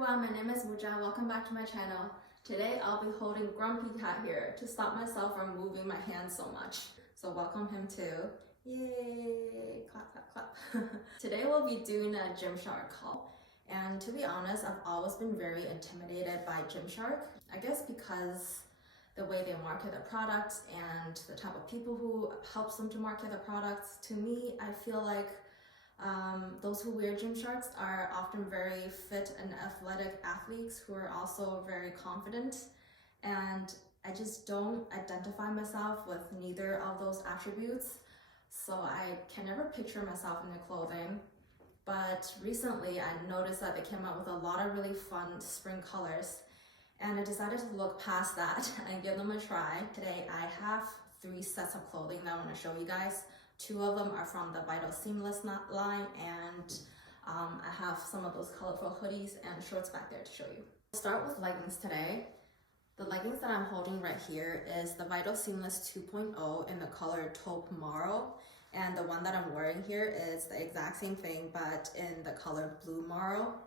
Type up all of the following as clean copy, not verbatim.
everyone, my name is Muja. Welcome back to my channel. Today I'll be holding Grumpy Cat here to stop myself from moving my hands so much. So welcome him too. Yay! Clap, clap, clap. Today we'll be doing a GymShark haul. And to be honest, I've always been very intimidated by GymShark. I guess because the way they market the products and the type of people who helps them to market the products. To me, I feel like those who wear GymSharks are often very fit and athletic athletes who are also very confident, and I just don't identify myself with neither of those attributes, so I can never picture myself in their clothing. But recently I noticed that they came out with a lot of really fun spring colors, and I decided to look past that and give them a try. Today I have 3 sets of clothing that I want to show you guys. 2 of them are from the Vital Seamless line, and I have some of those colorful hoodies and shorts back there to show you. I'll start with leggings today. The leggings that I'm holding right here is the Vital Seamless 2.0 in the color taupe marl, and the one that I'm wearing here is the exact same thing but in the color blue marl.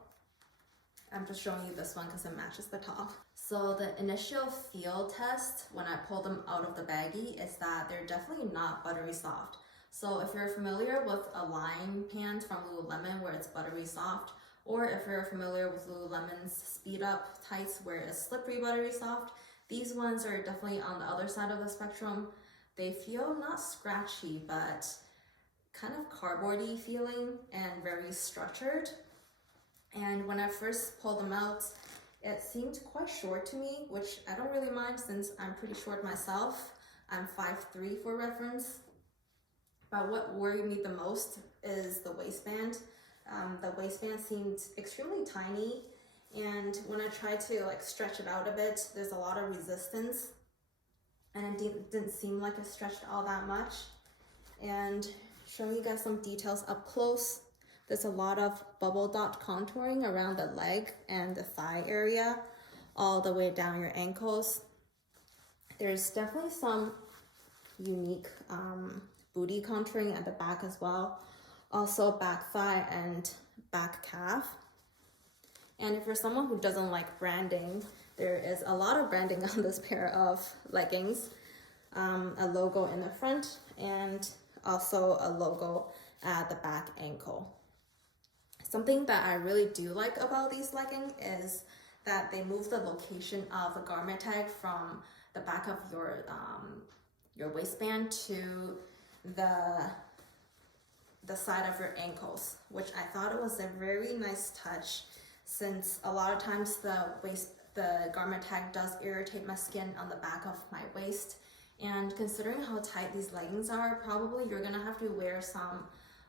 I'm just showing you this one because it matches the top. So the initial feel test when I pulled them out of the baggie is that they're definitely not buttery soft. So if you're familiar with a line pant from Lululemon where it's buttery soft, or if you're familiar with Lululemon's speed up tights where it's slippery buttery soft, these ones are definitely on the other side of the spectrum. They feel not scratchy, but kind of cardboardy feeling and very structured. And when I first pulled them out, it seemed quite short to me, which I don't really mind since I'm pretty short myself. I'm 5'3" for reference. But what worried me the most is the waistband. The waistband seemed extremely tiny, and when I tried to stretch it out a bit, there's a lot of resistance, and it didn't seem like it stretched all that much. And showing you guys some details up close, there's a lot of bubble dot contouring around the leg and the thigh area, all the way down your ankles. There's definitely some unique booty contouring at the back as well, also back thigh and back calf. And if you're someone who doesn't like branding, there is a lot of branding on this pair of leggings. A logo in the front and also a logo at the back ankle. Something that I really do like about these leggings is that they move the location of the garment tag from the back of your waistband to the side of your ankles, which I thought it was a very nice touch, since a lot of times the garment tag does irritate my skin on the back of my waist. And considering how tight these leggings are, probably you're gonna have to wear some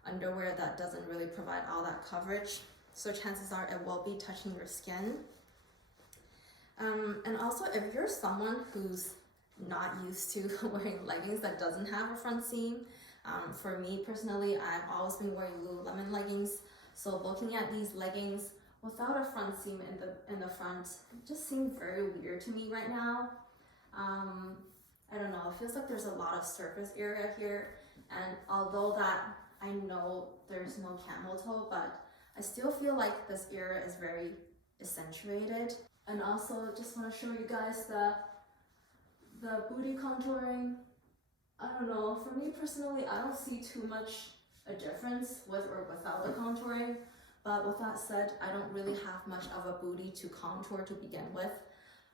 underwear that doesn't really provide all that coverage, so chances are it will be touching your skin. And also, if you're someone who's not used to wearing leggings that doesn't have a front seam, for me personally, I've always been wearing Lululemon leggings, so looking at these leggings without a front seam in the front just seemed very weird to me right now. I don't know, it feels like there's a lot of surface area here, and although that I know there's no camel toe, but I still feel like this area is very accentuated. And also just want to show you guys the booty contouring. I don't know, for me personally, I don't see too much a difference with or without the contouring, but with that said, I don't really have much of a booty to contour to begin with.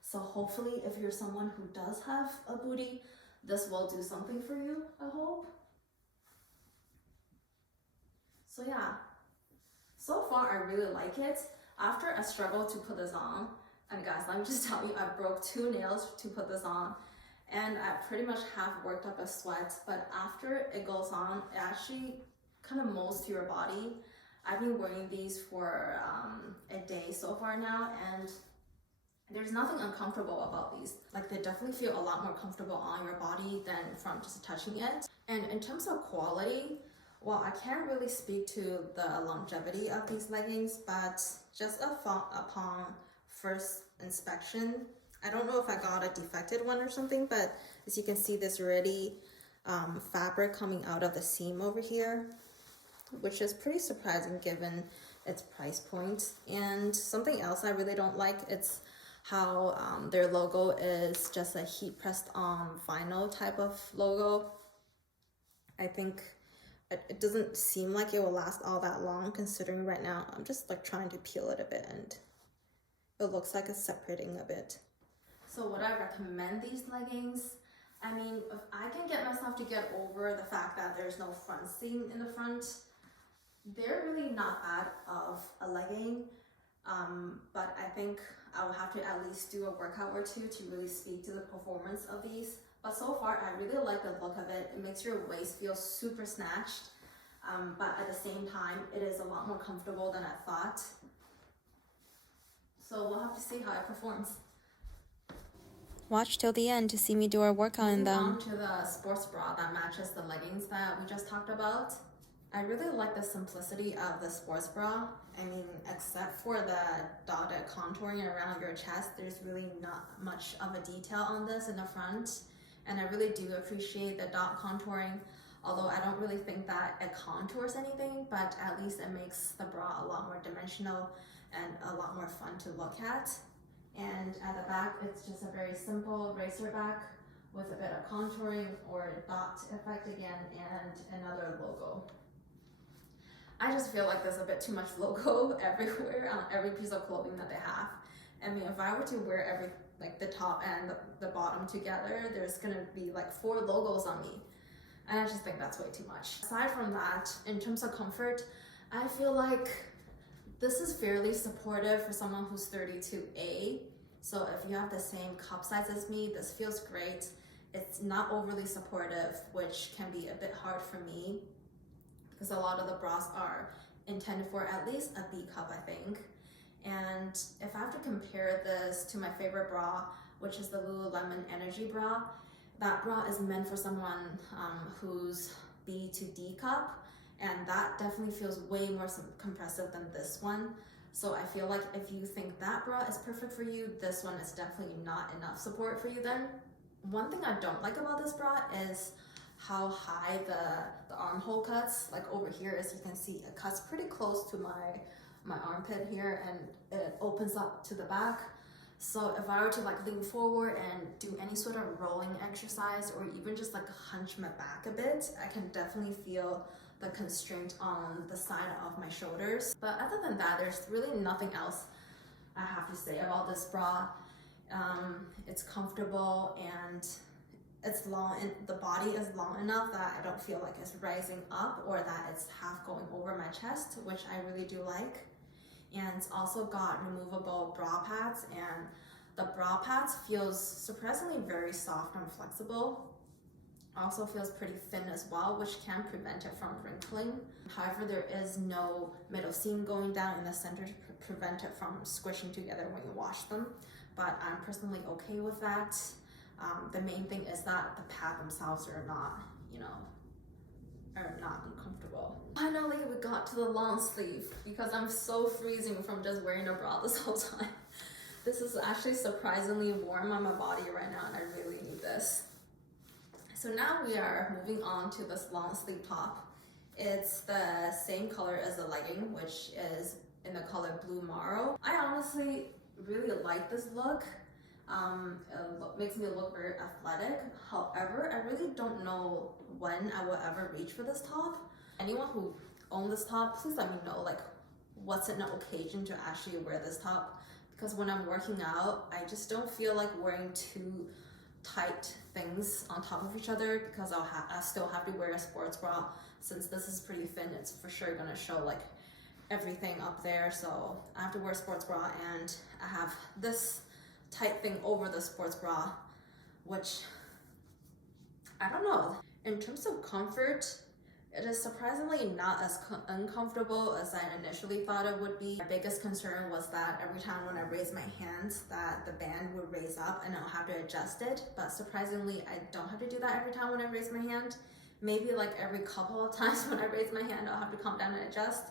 So hopefully if you're someone who does have a booty, this will do something for you, I hope. So yeah, so far I really like it. After I struggled to put this on, and guys, let me just tell you, I broke 2 nails to put this on, and I pretty much have worked up a sweat, but after it goes on, it actually kind of molds to your body. I've been wearing these for a day so far now, and there's nothing uncomfortable about these. Like, they definitely feel a lot more comfortable on your body than from just touching it. And in terms of quality, well, I can't really speak to the longevity of these leggings, but just upon first inspection, I don't know if I got a defected one or something, but as you can see, there's already fabric coming out of the seam over here, which is pretty surprising given its price point. And something else I really don't like, it's how their logo is just a heat pressed on vinyl type of logo. I think it doesn't seem like it will last all that long, considering right now I'm just like trying to peel it a bit and it looks like it's separating a bit. So would I recommend these leggings? I mean, if I can get myself to get over the fact that there's no front seam in the front, they're really not bad of a legging. But I think I will have to at least do a workout or two to really speak to the performance of these. But so far, I really like the look of it. It makes your waist feel super snatched. But at the same time, it is a lot more comfortable than I thought. So we'll have to see how it performs. Watch till the end to see me do a workout in them. On to the sports bra that matches the leggings that we just talked about. I really like the simplicity of the sports bra. I mean, except for the dotted contouring around your chest, there's really not much of a detail on this in the front. And I really do appreciate the dot contouring, although I don't really think that it contours anything, but at least it makes the bra a lot more dimensional and a lot more fun to look at. And at the back, it's just a very simple racer back with a bit of contouring or dot effect again and another logo. I just feel like there's a bit too much logo everywhere on every piece of clothing that they have. I mean, if I were to wear the top and the bottom together, there's gonna be like 4 logos on me. And I just think that's way too much. Aside from that, in terms of comfort, I feel like this is fairly supportive for someone who's 32A. So if you have the same cup size as me, this feels great. It's not overly supportive, which can be a bit hard for me because a lot of the bras are intended for at least a B cup, I think. And if I have to compare this to my favorite bra, which is the Lululemon Energy bra, that bra is meant for someone who's B to D cup, and that definitely feels way more compressive than this one. So I feel like if you think that bra is perfect for you, this one is definitely not enough support for you then. One thing I don't like about this bra is how high the armhole cuts. Like over here, as you can see, it cuts pretty close to my armpit here, and it opens up to the back. So if I were to like lean forward and do any sort of rolling exercise or even just like hunch my back a bit, I can definitely feel the constraint on the side of my shoulders. But other than that, there's really nothing else I have to say about this bra. It's comfortable and it's long, and the body is long enough that I don't feel like it's rising up or that it's half going over my chest, which I really do like. And it's also got removable bra pads, and the bra pads feels surprisingly very soft and flexible. Also feels pretty thin as well, which can prevent it from wrinkling. However, there is no middle seam going down in the center to prevent it from squishing together when you wash them, but I'm personally okay with that. The main thing is that the pad themselves are not, are not uncomfortable. Finally, we got to the long sleeve because I'm so freezing from just wearing a bra this whole time. This is actually surprisingly warm on my body right now, and I really need this. So now we are moving on to this long sleeve top. It's the same color as the legging, which is in the color Blue Marrow. I honestly really like this look. It makes me look very athletic. However, I really don't know when I will ever reach for this top. Anyone who owns this top, please let me know like what's an occasion to actually wear this top, because when I'm working out, I just don't feel like wearing too tight things on top of each other, because I still have to wear a sports bra. Since this is pretty thin, it's for sure gonna show like everything up there. So I have to wear a sports bra, and I have this tight thing over the sports bra, which I don't know. In terms of comfort, it is surprisingly not as uncomfortable as I initially thought it would be. My biggest concern was that every time when I raise my hands, that the band would raise up and I'll have to adjust it. But surprisingly, I don't have to do that every time when I raise my hand. Maybe like every couple of times when I raise my hand, I'll have to come down and adjust.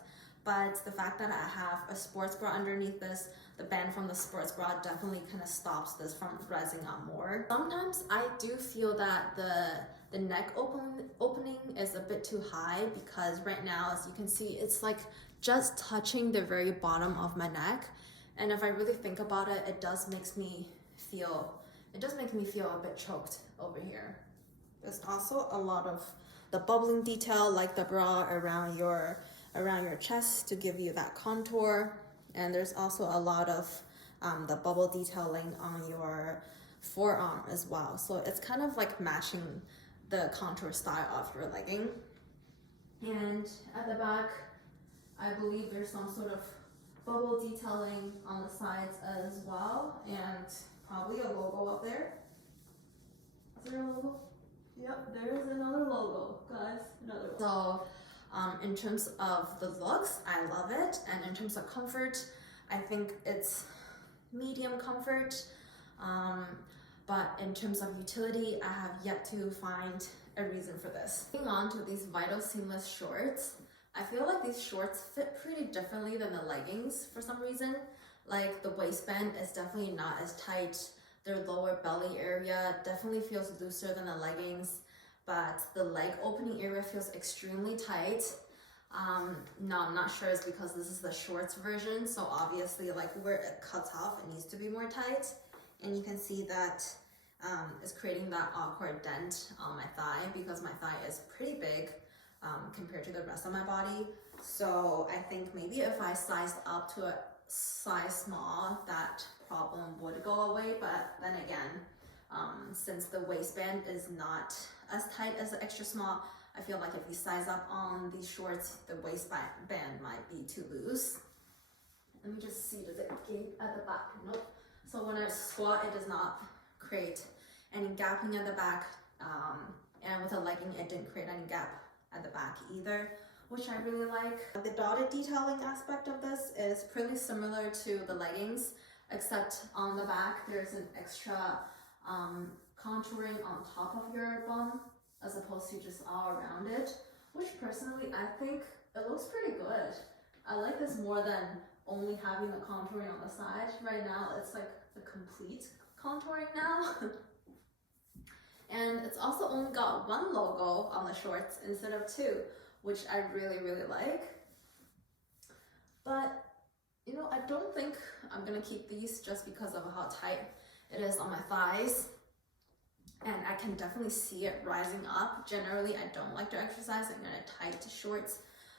But the fact that I have a sports bra underneath this, the band from the sports bra definitely kind of stops this from rising up more. Sometimes I do feel that the neck opening is a bit too high, because right now, as you can see, it's like just touching the very bottom of my neck. And if I really think about it, it does make me feel a bit choked over here. There's also a lot of the bubbling detail, like the bra around your chest to give you that contour. And there's also a lot of the bubble detailing on your forearm as well. So it's kind of like matching the contour style of your legging. And at the back, I believe there's some sort of bubble detailing on the sides as well, and probably a logo up there. Is there a logo? Yep, there's another logo, guys, another one. So in terms of the looks, I love it. And in terms of comfort, I think it's medium comfort. But in terms of utility, I have yet to find a reason for this. Moving on to these Vital Seamless shorts. I feel like these shorts fit pretty differently than the leggings for some reason. Like the waistband is definitely not as tight. Their lower belly area definitely feels looser than the leggings, but the leg opening area feels extremely tight. No, I'm not sure it's because this is the shorts version, so obviously like where it cuts off, it needs to be more tight. And you can see that it's creating that awkward dent on my thigh because my thigh is pretty big compared to the rest of my body. So I think maybe if I sized up to a size small, that problem would go away. But then again, since the waistband is not as tight as the extra small, I feel like if you size up on these shorts, the waistband might be too loose. Let me just see, does it gape at the back? Nope. So when I squat, it does not create any gapping at the back. And with a legging, it didn't create any gap at the back either, which I really like. The dotted detailing aspect of this is pretty similar to the leggings, except on the back, there's an extra contouring on top of your bum, as opposed to just all around it, which personally, I think it looks pretty good. I like this more than only having the contouring on the side. Right now, it's like the complete contouring now. And it's also only got one logo on the shorts instead of two, which I really, really like. But, you know, I don't think I'm gonna keep these just because of how tight it is on my thighs. And I can definitely see it rising up. Generally, I don't like to exercise in tight shorts.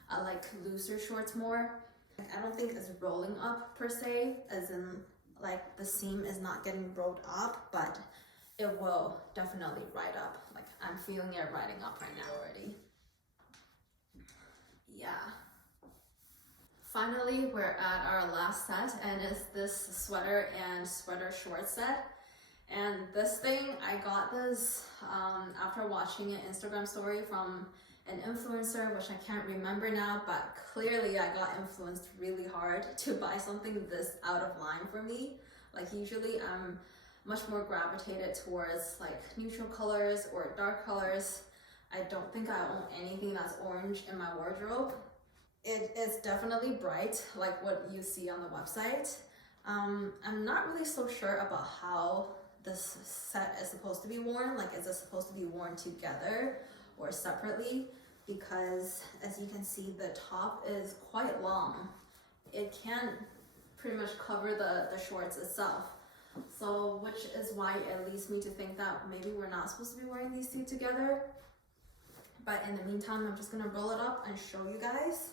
I like looser shorts more. I don't think it's rolling up per se, as in like the seam is not getting rolled up, but it will definitely ride up. Like I'm feeling it riding up right now already. Yeah. Finally, we're at our last set, and it's this sweater and sweater short set. And this thing, I got this after watching an Instagram story from an influencer, which I can't remember now, but clearly I got influenced really hard to buy something this out of line for me. Like usually I'm much more gravitated towards like neutral colors or dark colors. I don't think I own anything that's orange in my wardrobe. It is definitely bright, like what you see on the website. I'm not really so sure about how this set is supposed to be worn. Like, is it supposed to be worn together or separately? Because as you can see, the top is quite long. It can pretty much cover the shorts itself. So, which is why it leads me to think that maybe we're not supposed to be wearing these two together. But in the meantime, I'm just gonna roll it up and show you guys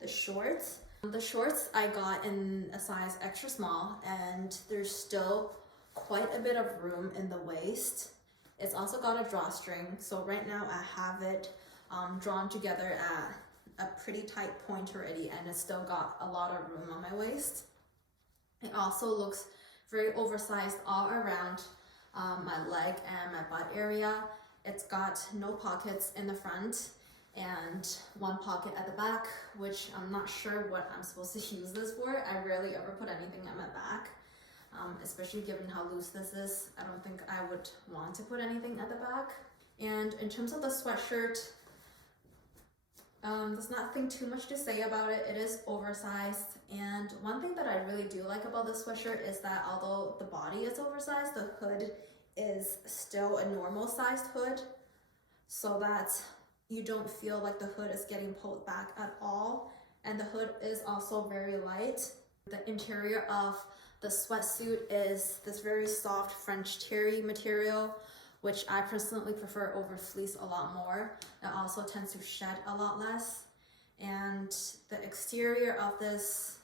the shorts. The shorts I got in a size extra small, and there's still quite a bit of room in the waist. It's also got a drawstring, so right now I have it drawn together at a pretty tight point already, and it's still got a lot of room on my waist. It also looks very oversized all around my leg and my butt area. It's got no pockets in the front and one pocket at the back, which I'm not sure what I'm supposed to use this for. I rarely ever put anything at my back, especially given how loose this is. I don't think I would want to put anything at the back. And in terms of the sweatshirt, there's nothing too much to say about it. It is oversized, and one thing that I really do like about this sweatshirt is that although the body is oversized, the hood is still a normal sized hood, so that you don't feel like the hood is getting pulled back at all. and the hood is also very light. The interior of the sweatsuit is this very soft French terry material, which I personally prefer over fleece a lot more. It also tends to shed a lot less. And the exterior of this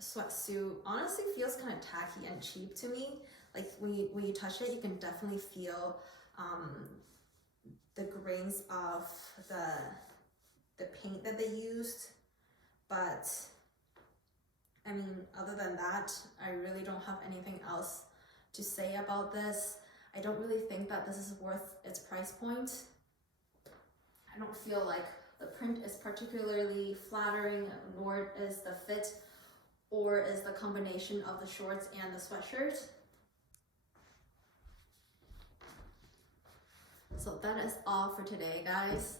sweatsuit honestly feels kind of tacky and cheap to me. Like when you touch it, you can definitely feel the grains of the paint that they used. But I mean, other than that, I really don't have anything else to say about this. I don't really think that this is worth its price point. I don't feel like the print is particularly flattering, nor is the fit, or is the combination of the shorts and the sweatshirt. So that is all for today, guys.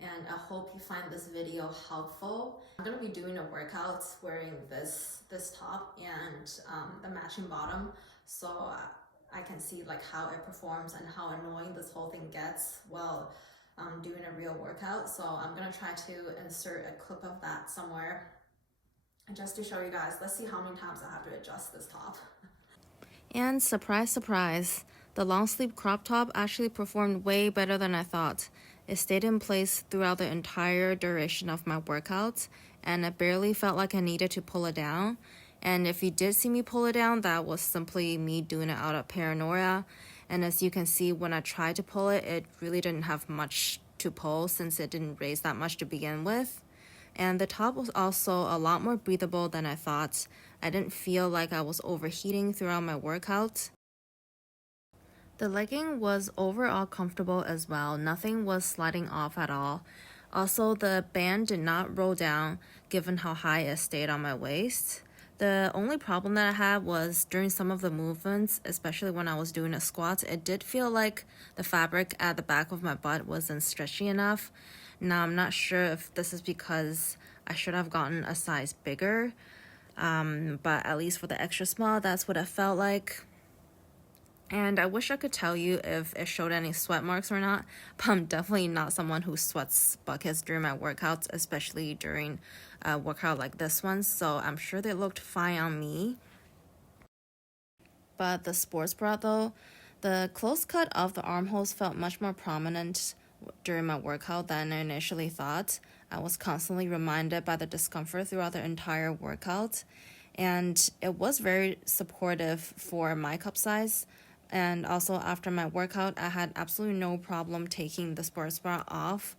And I hope you find this video helpful. I'm gonna be doing a workout wearing this top and the matching bottom, so I can see like how it performs and how annoying this whole thing gets while doing a real workout. So I'm gonna try to insert a clip of that somewhere just to show you guys. Let's see how many times I have to adjust this top. And surprise, surprise, the long sleeve crop top actually performed way better than I thought. It stayed in place throughout the entire duration of my workouts, and it barely felt like I needed to pull it down. And if you did see me pull it down, that was simply me doing it out of paranoia. And as you can see, when I tried to pull it, it really didn't have much to pull since it didn't raise that much to begin with. And the top was also a lot more breathable than I thought. I didn't feel like I was overheating throughout my workout. The legging was overall comfortable as well. Nothing was sliding off at all. Also, the band did not roll down given how high it stayed on my waist. The only problem that I had was during some of the movements, especially when I was doing a squat, it did feel like the fabric at the back of my butt wasn't stretchy enough. Now, I'm not sure if this is because I should have gotten a size bigger, but at least for the extra small, that's what it felt like. And I wish I could tell you if it showed any sweat marks or not, but I'm definitely not someone who sweats buckets during my workouts, especially during a workout like this one, so I'm sure they looked fine on me. But the sports bra though, the close cut of the armholes felt much more prominent during my workout than I initially thought. I was constantly reminded by the discomfort throughout the entire workout, and it was very supportive for my cup size. And also after my workout, I had absolutely no problem taking the sports bra off,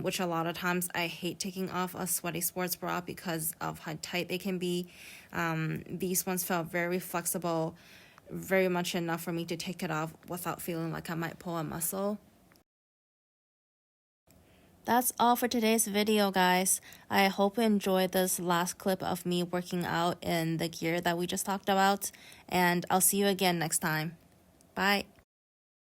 which a lot of times I hate taking off a sweaty sports bra because of how tight they can be. These ones felt very flexible, very much enough for me to take it off without feeling like I might pull a muscle. That's all for today's video, guys. I hope you enjoyed this last clip of me working out in the gear that we just talked about, and I'll see you again next time. Bye.